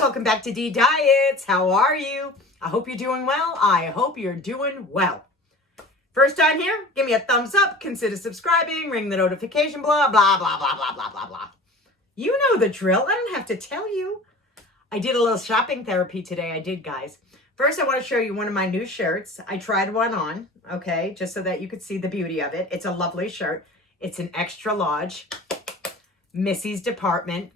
welcome back to deediets. How are you? I hope you're doing well. I hope you're doing well. First time here, give me a thumbs up, consider subscribing, ring the notification blah, blah, blah, blah, blah, blah, blah, blah. You know the drill. I don't have to tell you. I did a little shopping therapy today. I did, guys. First, I want to show you one of my new shirts. I tried one on, okay, just so that you could see the beauty of it. It's a lovely shirt. It's an extra large. Missy's department.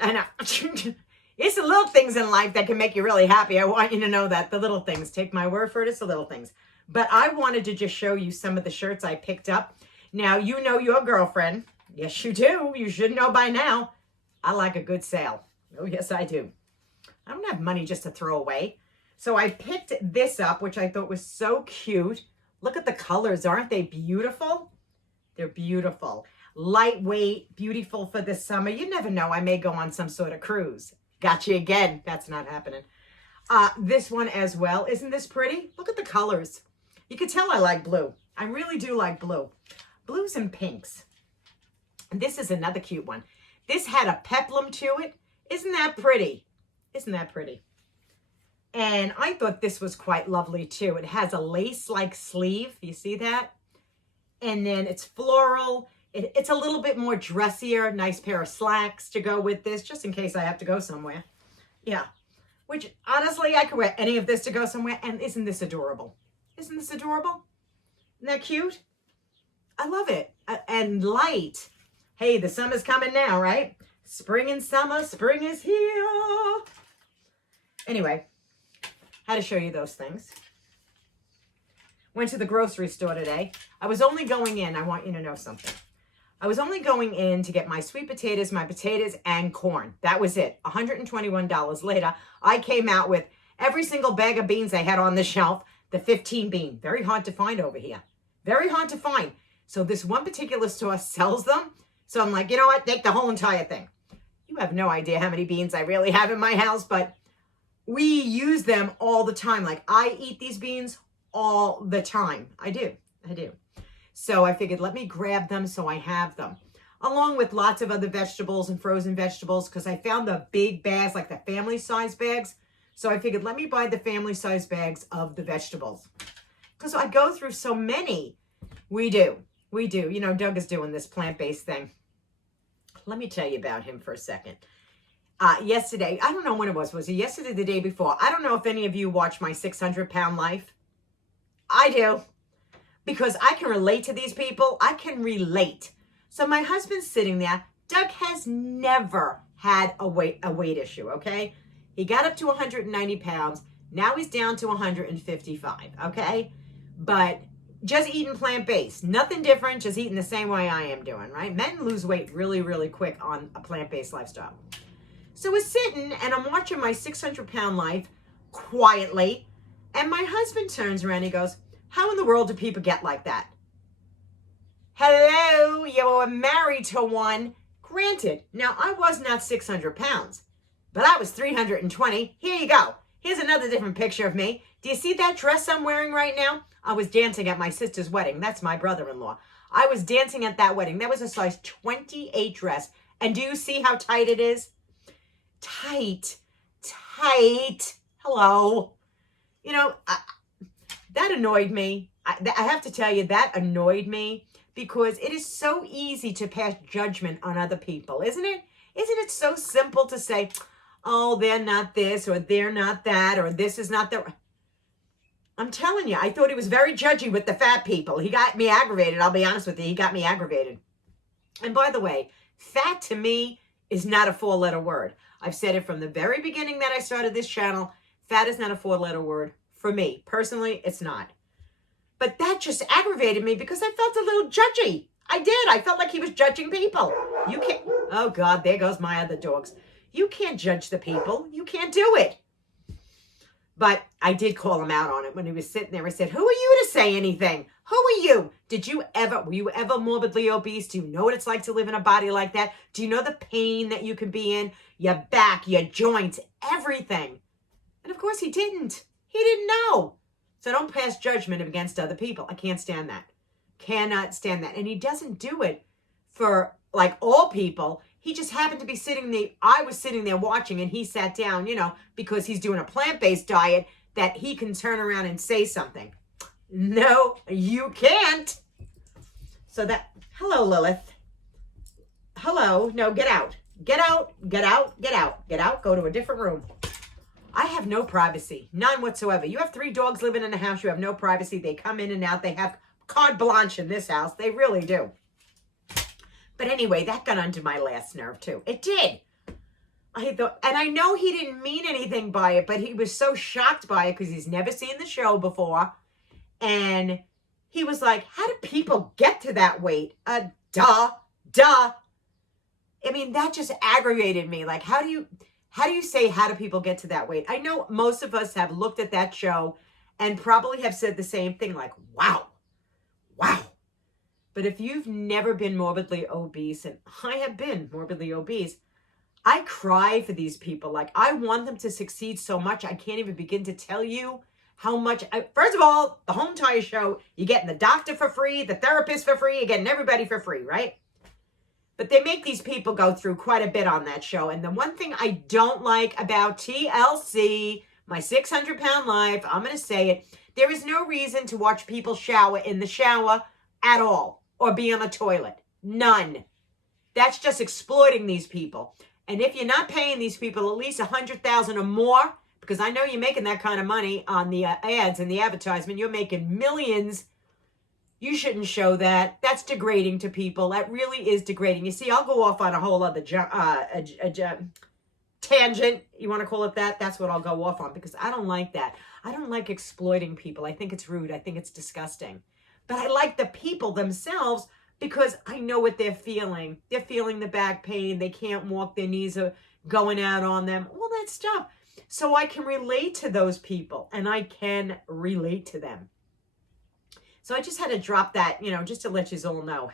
And it's the little things in life that can make you really happy. I want you to know that. The little things. Take my word for it. It's the little things. But I wanted to just show you some of the shirts I picked up. Now, you know your girlfriend. Yes, you do. You should know by now. I like a good sale. Oh, yes, I do. I don't have money just to throw away. So I picked this up, which I thought was so cute. Look at the colors. Aren't they beautiful? They're beautiful. Lightweight, beautiful for the summer. You never know. I may go on some sort of cruise. Got you again. That's not happening. This one as well. Isn't this pretty? Look at the colors. You can tell I like blue. I really do like blue. Blues and pinks. And this is another cute one. This had a peplum to it. Isn't that pretty? Isn't that pretty? And I thought this was quite lovely too. It has a lace-like sleeve. You see that? And then it's floral. It's a little bit more dressier. Nice pair of slacks to go with this, just in case I have to go somewhere. Yeah. Which, honestly, I could wear any of this to go somewhere. And isn't this adorable? Isn't this adorable? Isn't that cute? I love it. And light. Hey, the summer's coming now, right? Spring and summer. Spring is here. Anyway, had to show you those things. Went to the grocery store today. I was only going in. I want you to know something. I was only going in to get my sweet potatoes, my potatoes, and corn. That was it. $121 later, I came out with every single bag of beans they had on the shelf, the 15 bean. Very hard to find over here. Very hard to find. So this one particular store sells them. So I'm like, you know what? Take the whole entire thing. You have no idea how many beans I really have in my house, but we use them all the time. Like, I eat these beans all the time. I do. So I figured, let me grab them so I have them. Along with lots of other vegetables and frozen vegetables, because I found the big bags, like the family size bags. So I figured, let me buy the family size bags of the vegetables. Because I go through so many. We do. You know, Doug is doing this plant-based thing. Let me tell you about him for a second. Yesterday, I don't know when it was. Was it yesterday or the day before? I don't know if any of you watch my 600-pound life. I do. Because I can relate to these people. I can relate. So my husband's sitting there. Doug has never had a weight issue, okay? He got up to 190 pounds. Now he's down to 155, okay? But just eating plant-based. Nothing different, just eating the same way I am doing, right? Men lose weight really, really quick on a plant-based lifestyle. So we're sitting, and I'm watching my 600-pound life quietly, and my husband turns around and he goes, how in the world do people get like that? Hello, you were married to one. Granted, now I was not 600 pounds, but I was 320. Here you go. Here's another different picture of me. Do you see that dress I'm wearing right now? I was dancing at my sister's wedding. That's my brother-in-law. I was dancing at that wedding. That was a size 28 dress. And do you see how tight it is? Tight. Hello. You know, that annoyed me. I have to tell you, that annoyed me because it is so easy to pass judgment on other people, isn't it? Isn't it so simple to say, oh, they're not this or they're not that or this is not that. I'm telling you, I thought he was very judgy with the fat people. He got me aggravated. I'll be honest with you. He got me aggravated. And by the way, fat to me is not a 4-letter word. I've said it from the very beginning that I started this channel. Fat is not a 4-letter word. For me, personally, it's not. But that just aggravated me because I felt a little judgy. I did. I felt like he was judging people. You can't. Oh, God, there goes my other dogs. You can't judge the people. You can't do it. But I did call him out on it when he was sitting there. I said, who are you to say anything? Who are you? Were you ever morbidly obese? Do you know what it's like to live in a body like that? Do you know the pain that you can be in? Your back, your joints, everything. And of course he didn't. He didn't know. So don't pass judgment against other people. I can't stand that. Cannot stand that. And he doesn't do it for like all people. He He just happened to be sitting there. I was sitting there watching, and he sat down, because he's doing a plant-based diet, that he can turn around and say something. No, you can't. So hello, Lilith. Hello. No, get out. Get out, get out, get out, get out, go to a different room. I have no privacy, none whatsoever. You have 3 dogs living in the house, you have no privacy. They come in and out, they have carte blanche in this house. They really do. But anyway, that got under my last nerve too. It did. I thought, and I know he didn't mean anything by it, but he was so shocked by it because he's never seen the show before. And he was like, how do people get to that weight? Duh. I mean, that just aggravated me. Like, how do you say, how do people get to that weight? I know most of us have looked at that show and probably have said the same thing, like, wow. But if you've never been morbidly obese, and I have been morbidly obese, I cry for these people. Like, I want them to succeed so much. I can't even begin to tell you how much. First of all, the whole entire show, you're getting the doctor for free, the therapist for free, you're getting everybody for free, right? But they make these people go through quite a bit on that show. And the one thing I don't like about TLC, my 600-pound life, I'm going to say it, there is no reason to watch people shower in the shower at all or be on a toilet. None. That's just exploiting these people. And if you're not paying these people at least $100,000 or more, because I know you're making that kind of money on the ads and the advertisement, you're making millions. You shouldn't show that. That's degrading to people. That really is degrading. You see, I'll go off on a whole other tangent. You want to call it that? That's what I'll go off on because I don't like that. I don't like exploiting people. I think it's rude. I think it's disgusting. But I like the people themselves because I know what they're feeling. They're feeling the back pain. They can't walk. Their knees are going out on them. All that stuff. So I can relate to those people and I can relate to them. So I just had to drop that, just to let you all know.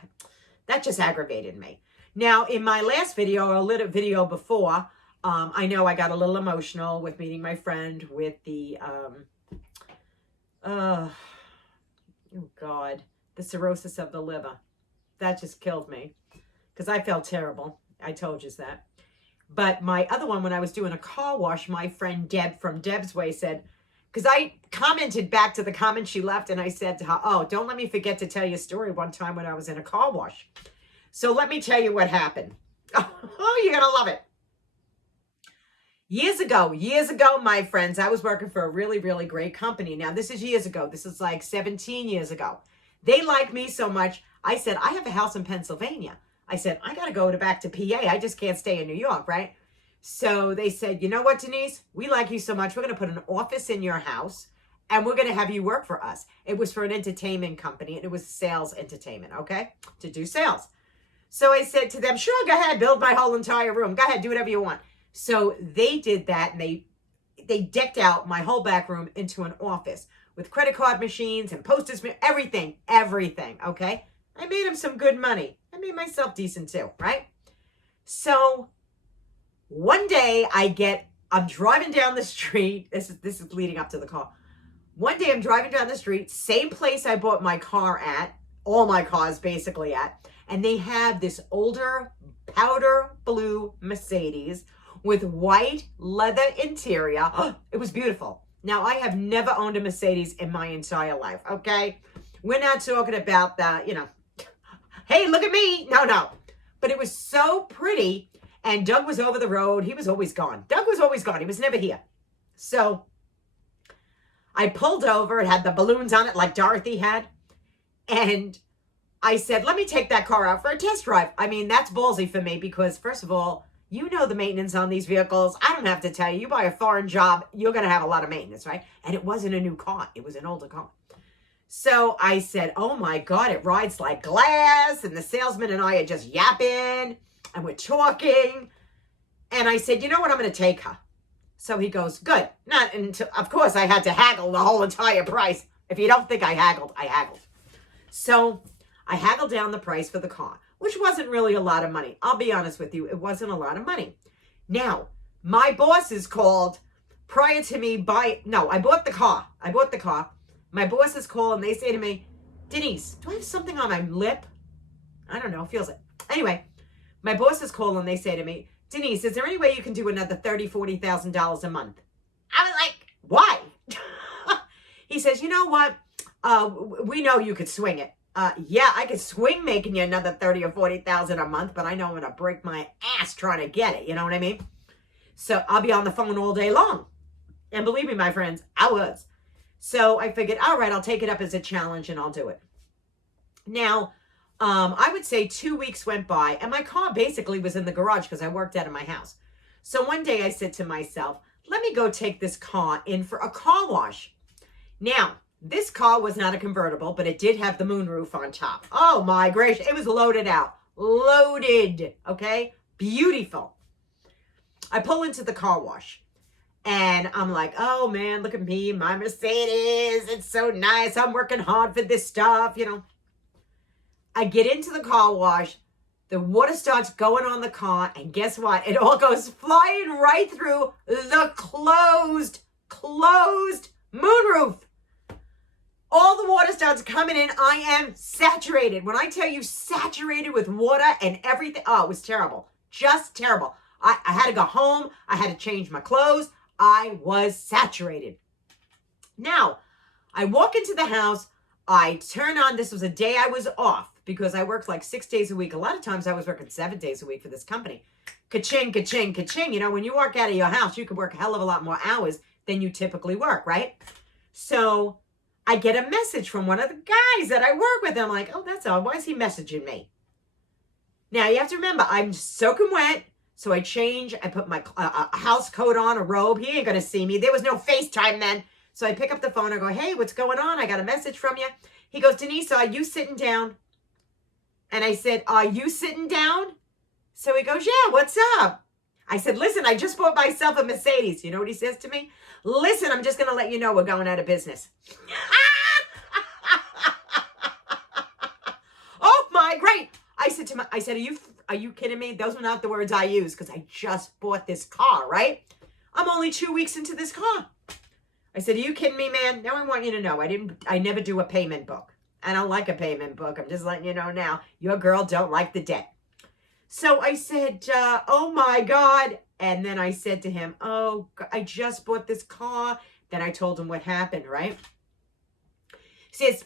That just aggravated me. Now, in my last video, or a little video before, I know I got a little emotional with meeting my friend with the, the cirrhosis of the liver. That just killed me because I felt terrible. I told you that. But my other one, when I was doing a car wash, my friend Deb from Deb's Way said, because I commented back to the comment she left and I said to her, oh, don't let me forget to tell you a story one time when I was in a car wash. So let me tell you what happened. Oh, you're going to love it. Years ago, my friends, I was working for a really, really great company. Now, this is years ago. This is like 17 years ago. They liked me so much. I said, I have a house in Pennsylvania. I said, I got to go back to PA. I just can't stay in New York, right? So they said, you know what, Denise? We like you so much. We're going to put an office in your house and we're going to have you work for us. It was for an entertainment company and it was sales entertainment, okay? To do sales. So I said to them, sure, go ahead, build my whole entire room. Go ahead, do whatever you want. So they did that and they decked out my whole back room into an office with credit card machines and posters, everything, okay? I made them some good money. I made myself decent too, right? So one day I'm driving down the street. This is leading up to the call. One day I'm driving down the street, same place I bought my car at, all my cars basically at, and they have this older powder blue Mercedes with white leather interior. It was beautiful. Now, I have never owned a Mercedes in my entire life, okay? We're not talking about the, hey, look at me. No. But it was so pretty. And Doug was over the road. He was always gone. Doug was always gone. He was never here. So I pulled over. It had the balloons on it like Dorothy had. And I said, let me take that car out for a test drive. I mean, that's ballsy for me because, first of all, you know the maintenance on these vehicles. I don't have to tell you. You buy a foreign job, you're going to have a lot of maintenance, right? And it wasn't a new car. It was an older car. So I said, oh my God, it rides like glass. And the salesman and I are just yapping and we're talking. And I said, you know what? I'm going to take her. So he goes, good. Not until, of course, I had to haggle the whole entire price. If you don't think I haggled, I haggled. So I haggled down the price for the car, which wasn't really a lot of money. I'll be honest with you. It wasn't a lot of money. Now, my bosses called prior to me I bought the car. My bosses call and they say to me, Denise, do I have something on my lip? I don't know. It feels like. Anyway, My bosses call and they say to me, Denise, is there any way you can do another $30,000, $40,000 a month? I was like, why? He says, you know what? We know you could swing it. Yeah, I could swing making you another 30 or 40,000 a month, but I know I'm going to break my ass trying to get it. You know what I mean? So I'll be on the phone all day long. And believe me, my friends, I was. So I figured, all right, I'll take it up as a challenge and I'll do it. Now, I would say 2 weeks went by and my car basically was in the garage because I worked out of my house. So one day I said to myself, let me go take this car in for a car wash. Now, this car was not a convertible, but it did have the moonroof on top. Oh my gracious, it was loaded out. Loaded, okay? Beautiful. I pull into the car wash. And I'm like, oh man, look at me, my Mercedes. It's so nice. I'm working hard for this stuff, you know. I get into the car wash. The water starts going on the car. And guess what? It all goes flying right through the closed moonroof. All the water starts coming in. I am saturated. When I tell you saturated with water and everything. Oh, it was terrible. Just terrible. I had to go home. I had to change my clothes. I was saturated. Now, I walk into the house. I turn on, this was a day I was off because I worked like 6 days a week. A lot of times I was working 7 days a week for this company. Ka-ching, ka-ching, ka-ching. You know, when you work out of your house, you can work a hell of a lot more hours than you typically work, right? So I get a message from one of the guys that I work with. I'm like, oh, that's odd. Why is he messaging me? Now, you have to remember, I'm soaking wet. So I change, I put my house coat on, a robe. He ain't going to see me. There was no FaceTime then. So I pick up the phone. I go, hey, what's going on? I got a message from you. He goes, Denise, are you sitting down? And I said, are you sitting down? So he goes, yeah, what's up? I said, listen, I just bought myself a Mercedes. You know what he says to me? Listen, I'm just going to let you know we're going out of business. Oh, my, great. I said to him, I said, are you kidding me? Those were not the words I used because I just bought this car, right? I'm only 2 weeks into this car. I said, are you kidding me, man? Now I want you to know I never do a payment book. I don't like a payment book. I'm just letting you know now. Your girl don't like the debt. So I said, oh my God. And then I said to him, oh, I just bought this car. Then I told him what happened, right?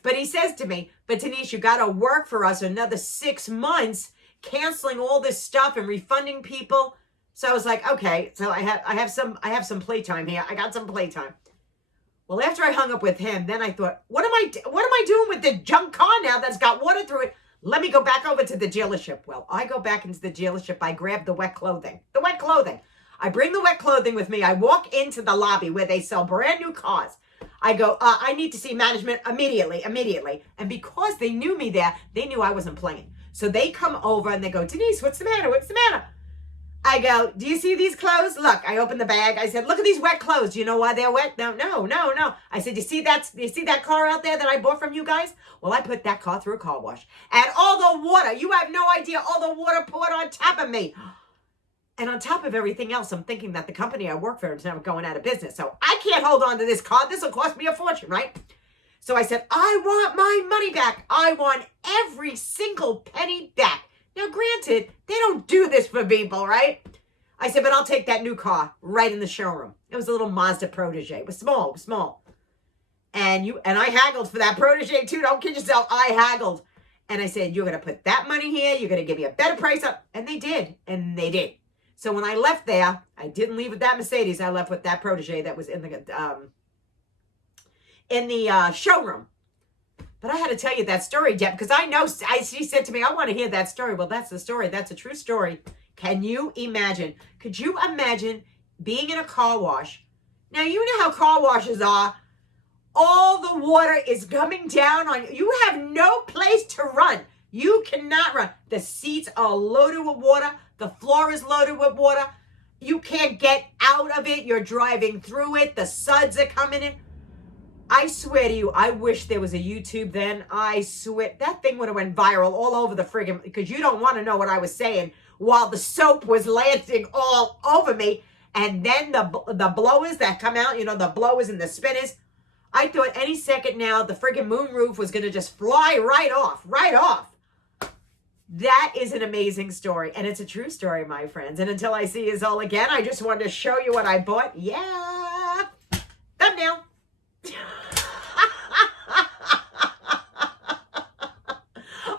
But he says to me, but Denise, you got to work for us another 6 months, canceling all this stuff and refunding people. So I was like, okay, so I have some playtime here. I got some playtime. Well, after I hung up with him, then I thought, what am I doing with the junk car now that's got water through it? Let me go back over to the dealership. Well, I go back into the dealership. I grab the wet clothing. The wet clothing. I bring the wet clothing with me. I walk into the lobby where they sell brand new cars. I go, I need to see management immediately. And because they knew me there, they knew I wasn't playing. So they come over and they go, Denise, what's the matter? What's the matter? I go, do you see these clothes? Look, I opened the bag. I said, look at these wet clothes. Do you know why they're wet? No. I said, you see that car out there that I bought from you guys? Well, I put that car through a car wash. And all the water, you have no idea, all the water poured on top of me. And on top of everything else, I'm thinking that the company I work for is now going out of business. So I can't hold on to this car. This will cost me a fortune, right? So I said, I want my money back. I want every single penny back. Now, granted, they don't do this for people, right? I said, but I'll take that new car right in the showroom. It was a little Mazda Protege. It was small. And I haggled for that Protege too. Don't kid yourself. I haggled. And I said, you're going to put that money here. You're going to give me a better price up. And they did. So when I left there, I didn't leave with that Mercedes. I left with that Protege that was in the showroom. But I had to tell you that story, Deb, because she said to me, I want to hear that story. Well, that's the story. That's a true story. Can you imagine? Could you imagine being in a car wash? Now, you know how car washes are. All the water is coming down on you. You have no place to run. You cannot run. The seats are loaded with water. The floor is loaded with water. You can't get out of it. You're driving through it. The suds are coming in. I swear to you, I wish there was a YouTube then. I swear, that thing would have went viral all over the friggin', because you don't want to know what I was saying while the soap was lancing all over me. And then the blowers that come out, the blowers and the spinners. I thought any second now, the friggin' moonroof was going to just fly right off. That is an amazing story, and it's a true story, my friends. And until I see you all again, I just wanted to show you what I bought. Yeah. Thumbnail.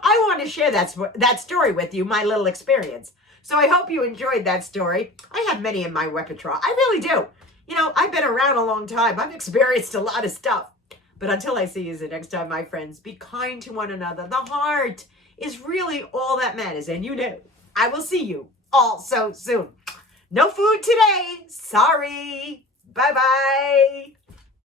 I want to share that story with you, my little experience. So I hope you enjoyed that story. I have many in my repertoire. I really do. You know, I've been around a long time. I've experienced a lot of stuff. But until I see you the next time, my friends, be kind to one another. The heart is really all that matters. And you know, I will see you all so soon. No food today. Sorry. Bye-bye.